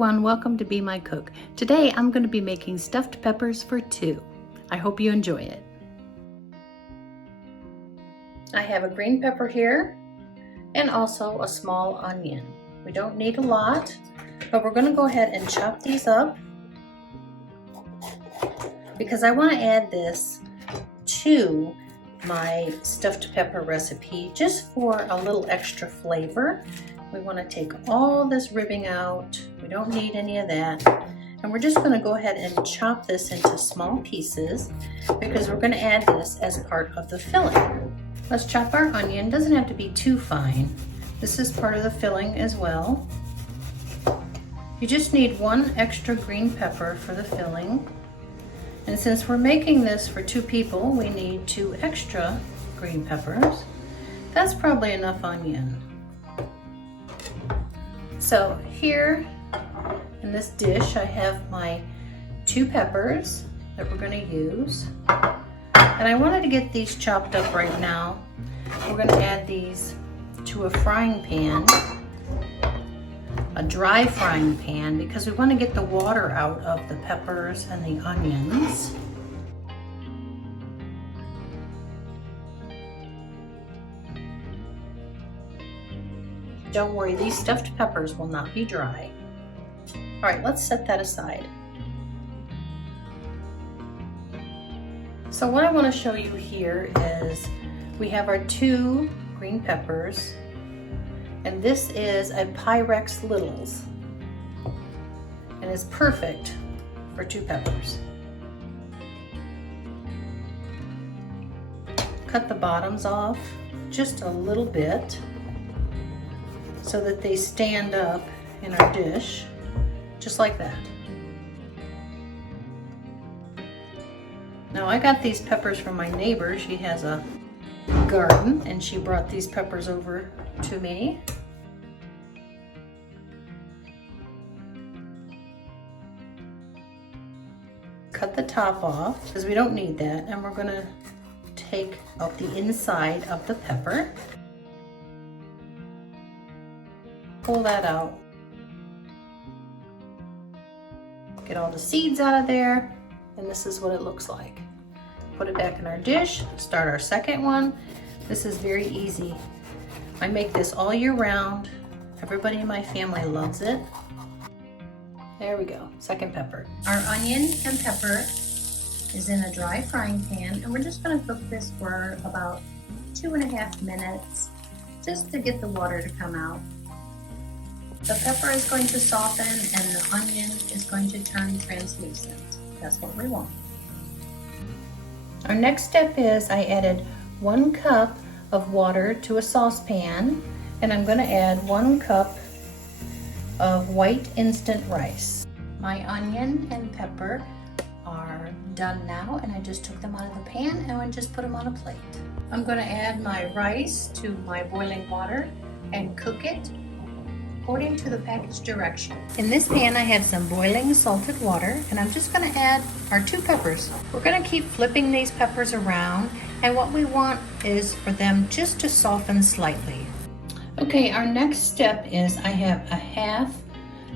everyone, welcome to Be My Cook. Today I'm going to be making stuffed peppers for two. I hope you enjoy it. I have a green pepper here and also a small onion. We don't need a lot, but we're going to go ahead and chop these up because I want to add this to my stuffed pepper recipe just for a little extra flavor. We want to take all this ribbing out. We don't need any of that. And we're just going to go ahead and chop this into small pieces because we're going to add this as part of the filling. Let's chop our onion. It doesn't have to be too fine. This is part of the filling as well. You just need one extra green pepper for the filling. And since we're making this for two people, we need 2 extra green peppers. That's probably enough onion. So here in this dish, I have my 2 peppers that we're going to use. And I wanted to get these chopped up right now. We're going to add these to a frying pan, a dry frying pan, because we want to get the water out of the peppers and the onions. Don't worry, these stuffed peppers will not be dry. All right, let's set that aside. So what I want to show you here is we have our 2 green peppers, and this is a Pyrex Littles, and it's perfect for 2 peppers. Cut the bottoms off just a little bit so that they stand up in our dish, just like that. Now I got these peppers from my neighbor. She has a garden and she brought these peppers over to me. Cut the top off because we don't need that, and we're gonna take out the inside of the pepper. Pull that out. Get all the seeds out of there, and this is what it looks like. Put it back in our dish, start our second one. This is very easy. I make this all year round. Everybody in my family loves it. There we go, second pepper. Our onion and pepper is in a dry frying pan, and we're just gonna cook this for about 2.5 minutes, just to get the water to come out. The pepper is going to soften and the onion is going to turn translucent. That's what we want. Our next step is I added 1 cup of water to a saucepan, and I'm going to add 1 cup of white instant rice. My onion and pepper are done now, and I just took them out of the pan and I just put them on a plate. I'm going to add my rice to my boiling water and cook it according to the package direction. In this pan I have some boiling salted water, and I'm just going to add our 2 peppers. We're going to keep flipping these peppers around, and what we want is for them just to soften slightly. Okay, our next step is I have a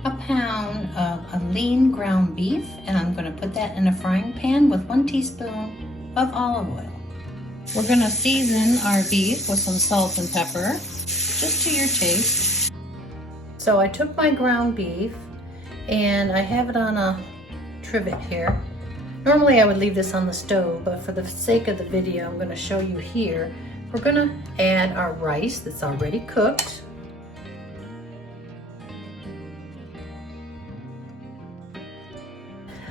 1/2 pound of a lean ground beef, and I'm going to put that in a frying pan with 1 teaspoon of olive oil. We're going to season our beef with some salt and pepper, just to your taste. So I took my ground beef and I have it on a trivet here. Normally I would leave this on the stove, but for the sake of the video, I'm going to show you here. We're going to add our rice that's already cooked.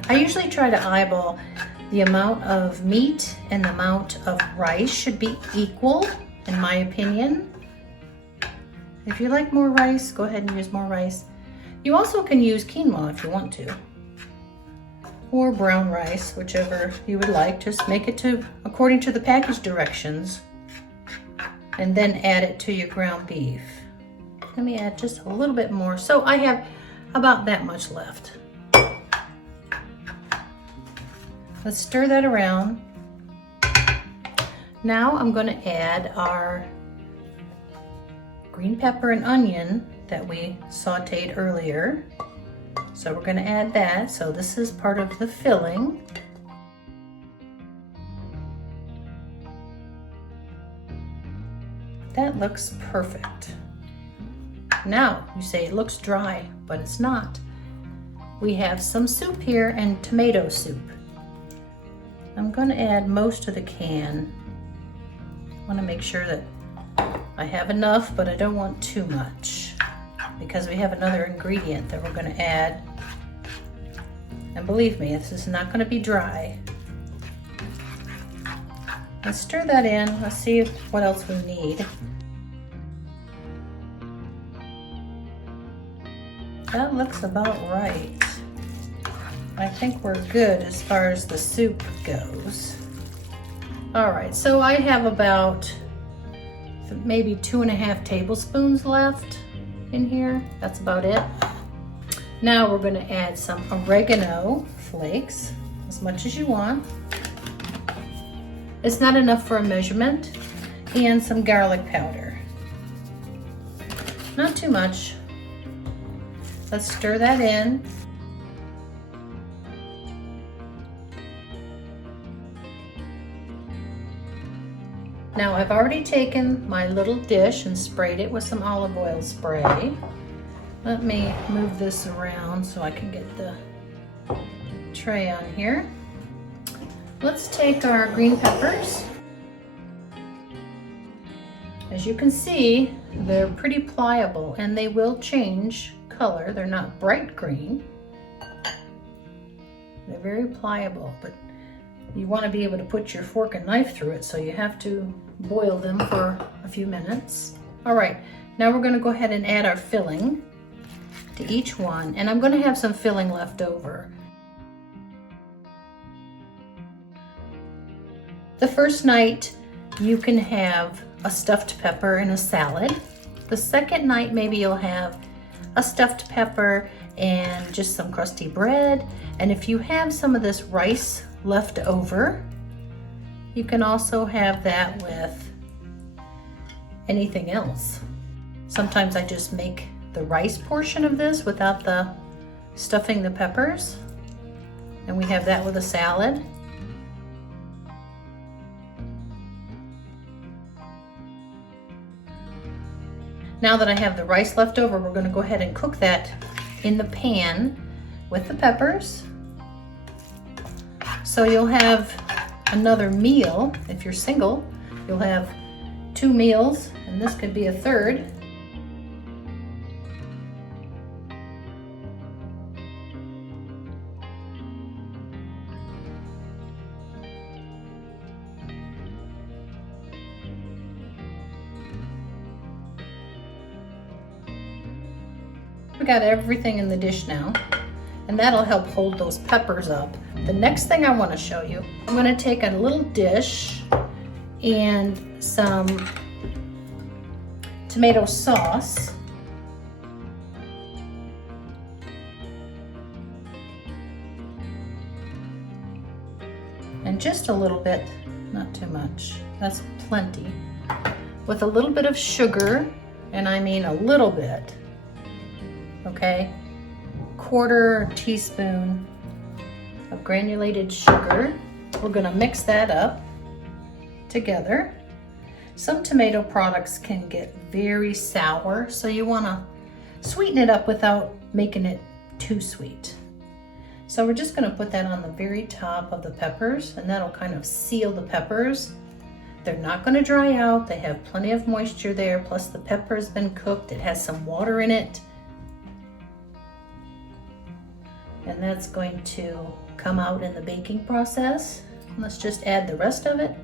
I usually try to eyeball the amount of meat and the amount of rice should be equal, in my opinion. If you like more rice, go ahead and use more rice. You also can use quinoa if you want to, or brown rice, whichever you would like. Just make it to according to the package directions, and then add it to your ground beef. Let me add just a little bit more. So I have about that much left. Let's stir that around. Now I'm going to add our green pepper and onion that we sauteed earlier. So we're gonna add that. So this is part of the filling. That looks perfect. Now, you say it looks dry, but it's not. We have some soup here and tomato soup. I'm gonna add most of the can. I wanna make sure that I have enough, but I don't want too much because we have another ingredient that we're gonna add. And believe me, this is not gonna be dry. Let's stir that in. Let's see what else we need. That looks about right. I think we're good as far as the soup goes. All right, so I have about maybe 2.5 tablespoons left in here. That's about it. Now we're gonna add some oregano flakes, as much as you want. It's not enough for a measurement. And some garlic powder. Not too much. Let's stir that in. Now I've already taken my little dish and sprayed it with some olive oil spray. Let me move this around so I can get the tray on here. Let's take our green peppers. As you can see, they're pretty pliable and they will change color. They're not bright green. They're very pliable, but you want to be able to put your fork and knife through it, so you have to boil them for a few minutes. All right, now we're going to go ahead and add our filling to each one, and I'm going to have some filling left over. The first night you can have a stuffed pepper in a salad. The second night maybe you'll have a stuffed pepper and just some crusty bread. And if you have some of this rice left over, you can also have that with anything else. Sometimes I just make the rice portion of this without the stuffing the peppers, and we have that with a salad. Now that I have the rice left over, we're going to go ahead and cook that in the pan with the peppers. So you'll have another meal. If you're single, you'll have 2 meals, and this could be a third. We got everything in the dish now, and that'll help hold those peppers up. The next thing I want to show you, I'm going to take a little dish and some tomato sauce. And just a little bit, not too much, that's plenty. With a little bit of sugar, and I mean a little bit. Okay, 1/4 teaspoon of granulated sugar. We're gonna mix that up together. Some tomato products can get very sour, so you wanna sweeten it up without making it too sweet. So we're just gonna put that on the very top of the peppers, and that'll kind of seal the peppers. They're not gonna dry out. They have plenty of moisture there, plus the pepper has been cooked. It has some water in it. And that's going to come out in the baking process. Let's just add the rest of it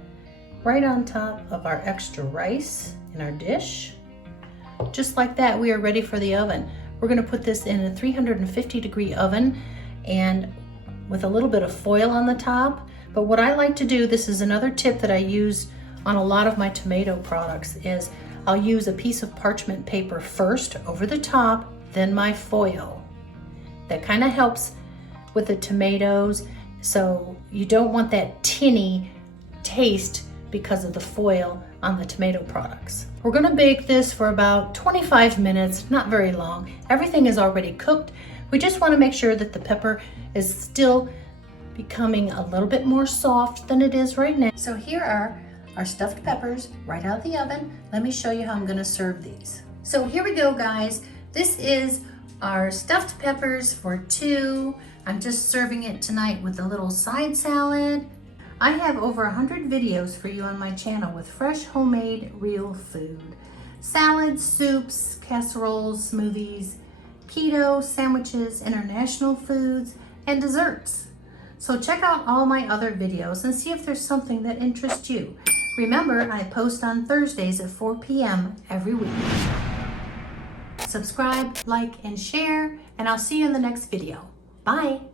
right on top of our extra rice in our dish. Just like that, we are ready for the oven. We're gonna put this in a 350-degree oven and with a little bit of foil on the top. But what I like to do, this is another tip that I use on a lot of my tomato products, is I'll use a piece of parchment paper first over the top, then my foil. That kind of helps with the tomatoes, so you don't want that tinny taste because of the foil on the tomato products. We're gonna bake this for about 25 minutes, not very long. Everything is already cooked. We just want to make sure that the pepper is still becoming a little bit more soft than it is right now. So here are our stuffed peppers right out of the oven. Let me show you how I'm going to serve these. So here we go, guys. This is our stuffed peppers for 2. I'm just serving it tonight with a little side salad. I have over 100 videos for you on my channel with fresh, homemade, real food. Salads, soups, casseroles, smoothies, keto, sandwiches, international foods, and desserts. So check out all my other videos and see if there's something that interests you. Remember, I post on Thursdays at 4 p.m. every week. Subscribe, like, and share, and I'll see you in the next video. Bye.